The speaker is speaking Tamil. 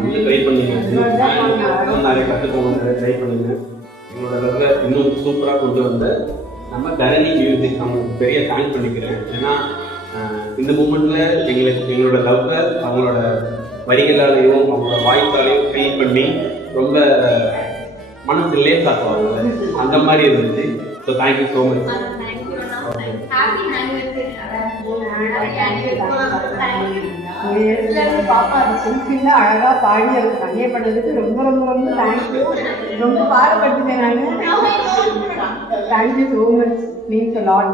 வந்து ட்ரை பண்ணீங்க, நிறைய கற்றுக்கோங்க, ட்ரை பண்ணுங்க. எங்களோட லவ்வை இன்னும் சூப்பராக கொண்டு வந்த நம்ம தரணி மியூசிக் அவங்களுக்கு பெரிய தேங்க் பண்ணிக்கிறேன். ஏன்னா இந்த மூமெண்ட்டில் எங்களோட லவ்வை அவங்களோட வரிகளாலையும் அவங்களோட வாய்ஸாலையும் ஃபீல் பண்ணி ரொம்ப மனசு ரிலேட் ஆக்குவாங்க, அந்த மாதிரி இருந்துச்சு. So thank you so much. பாப்பா அது ஃபுல்ஃபில்லாக அழகாக பாடி அது கன்வே பண்ணதுக்கு ரொம்ப ரொம்ப ரொம்ப தேங்க்யூ. ரொம்ப பாடுபட்டுட்டேன் நான். Thank you so much. Means a lot.